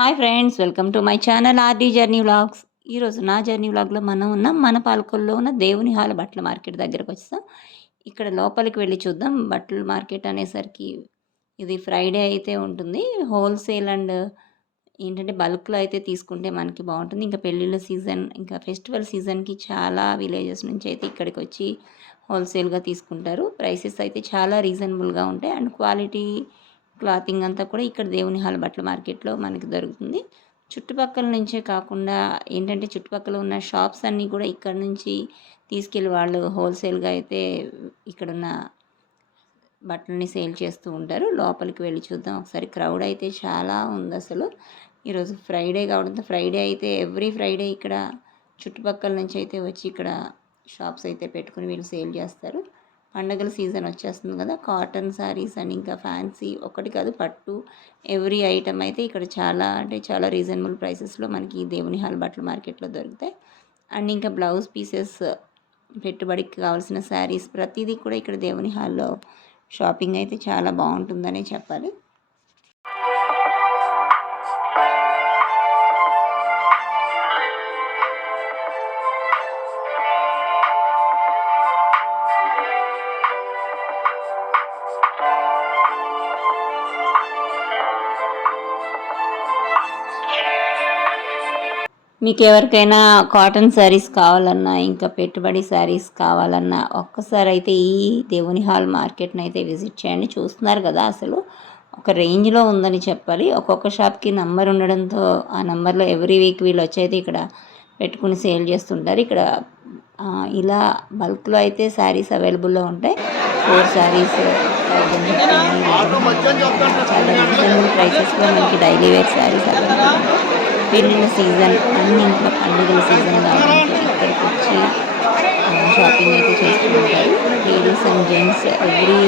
Hi friends welcome to my channel RD journey vlogs. ఈరోజు నా journey వ్లాగ్లో మనం ఉన్నాం మన పాలకొల్లో ఉన్న దేవుని హాల బట్టల మార్కెట్ దగ్గరకు వచ్చాం ఇక్కడ లోపలికి వెళ్ళి చూద్దాం. బట్టల మార్కెట్ అనేసరికి ఇది ఫ్రైడే అయితే ఉంటుంది. హోల్సేల్ అండ్ ఏంటంటే బల్క్లో అయితే తీసుకుంటే మనకి బాగుంటుంది. ఇంకా పెళ్ళిళ్ళ సీజన్ ఇంకా ఫెస్టివల్ సీజన్కి చాలా విలేజెస్ నుంచి అయితే ఇక్కడికి వచ్చి హోల్సేల్గా తీసుకుంటారు. ప్రైసెస్ అయితే చాలా రీజనబుల్గా ఉంటాయి. అండ్ క్వాలిటీ క్లాతింగ్ అంతా కూడా ఇక్కడ దేవుని హాల్ బట్టల మార్కెట్లో మనకి దొరుకుతుంది. చుట్టుపక్కల నుంచే కాకుండా ఏంటంటే చుట్టుపక్కల ఉన్న షాప్స్ అన్నీ కూడా ఇక్కడ నుంచి తీసుకెళ్ళి వాళ్ళు హోల్సేల్గా అయితే ఇక్కడున్న బట్టలని సేల్ చేస్తూ ఉంటారు. లోపలికి వెళ్ళి చూద్దాం. ఒకసారి క్రౌడ్ అయితే చాలా ఉంది అసలు. ఈరోజు ఫ్రైడే కావడంతో ఫ్రైడే అయితే ఎవ్రీ ఫ్రైడే ఇక్కడ చుట్టుపక్కల నుంచి అయితే వచ్చి ఇక్కడ షాప్స్ అయితే పెట్టుకుని వీళ్ళు సేల్ చేస్తారు. పండగల సీజన్ వచ్చేస్తుంది కదా. కాటన్ శారీస్ అండ్ ఇంకా ఫ్యాన్సీ ఒకటి కాదు పట్టు ఎవ్రీ ఐటమ్ అయితే ఇక్కడ చాలా అంటే చాలా రీజనబుల్ ప్రైసెస్లో మనకి దేవుని హాల్ బట్టల మార్కెట్లో దొరుకుతాయి. అండ్ ఇంకా బ్లౌజ్ పీసెస్ పెట్టుబడికి కావాల్సిన శారీస్ ప్రతిదీ కూడా ఇక్కడ దేవుని హాల్లో షాపింగ్ అయితే చాలా బాగుంటుందనే చెప్పాలి. మీకు ఎవరికైనా కాటన్ శారీస్ కావాలన్నా ఇంకా పెట్టుబడి శారీస్ కావాలన్నా ఒక్కసారి అయితే ఈ దేవుని హాల్ మార్కెట్ని అయితే విజిట్ చేయండి. చూస్తున్నారు కదా అసలు ఒక రేంజ్లో ఉందని చెప్పాలి. ఒక్కొక్క షాప్కి నంబర్ ఉండడంతో ఆ నెంబర్లో ఎవ్రీ వీక్ వీళ్ళు వచ్చైతే ఇక్కడ పెట్టుకుని సేల్ చేస్తుంటారు. ఇక్కడ ఇలా బల్క్లో అయితే శారీస్ అవైలబుల్లో ఉంటాయి. ఫోర్ శారీస్ రీజనబుల్ ప్రైసెస్లో మనకి డైలీ వేర్ శారీస్ పెళ్ళిళ్ళ సీజన్ అన్ని ఇంట్లో పండుగల సీజన్ కాబట్టి ఇక్కడికి వచ్చి షాపింగ్ అయితే చేస్తూ ఉంటారు లేడీస్ అండ్ జెంట్స్ ఎవ్రీ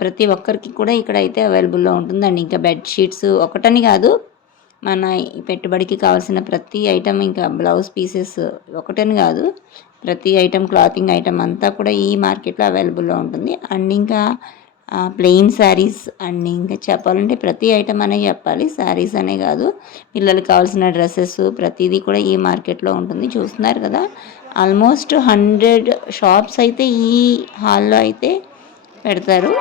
ప్రతి ఒక్కరికి కూడా ఇక్కడ అయితే అవైలబుల్లో ఉంటుందండి. ఇంకా బెడ్షీట్స్ ఒకటని కాదు మన పెట్టుబడికి కావాల్సిన ప్రతి ఐటమ్ ఇంకా బ్లౌజ్ పీసెస్ ఒకటని కాదు. ప్రతి ఐటమ్ క్లాతింగ్ ఐటమ్ అంతా కూడా ఈ మార్కెట్లో అవైలబుల్లో ఉంటుంది. అండ్ ఇంకా ప్లెయిన్ శారీస్ అండ్ ఇంకా చెప్పాలంటే ప్రతి ఐటమ్ అనే చెప్పాలి. శారీస్ అనే కాదు. పిల్లలకి కావాల్సిన డ్రెస్సెస్ ప్రతిదీ కూడా ఈ మార్కెట్లో ఉంటుంది. చూస్తున్నారు కదా ఆల్మోస్ట్ హండ్రెడ్ షాప్స్ అయితే ఈ హాల్లో అయితే పెడతారు.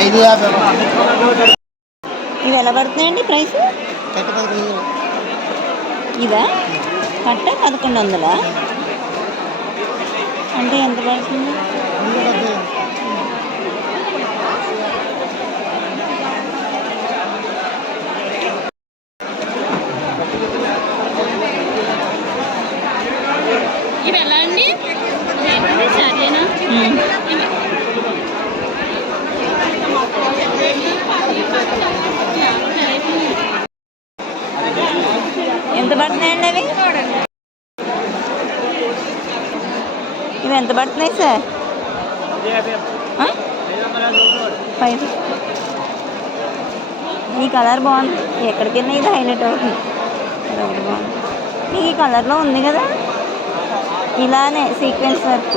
ఐదు యాభై ఇవి ఎలా పడుతున్నాయండి ప్రైస్? ఇదా కట్ట పదకొండు వందలా? అంటే ఎంత పడుతుంది ముందు డెబ్బై ఇవి ఎలా అండి ఏంటండి సరేనా ఎంత పడుతున్నాయండి అవి ఇవి ఎంత పడుతున్నాయి సార్? ఫైవ్ ఈ కలర్ బాగుంది. ఎక్కడికైనా ఇది హైలైట్ అవుతుంది. ఒకటి బాగుంది. ఈ కలర్లో ఉంది కదా. ఇలానే సీక్వెన్స్ వర్క్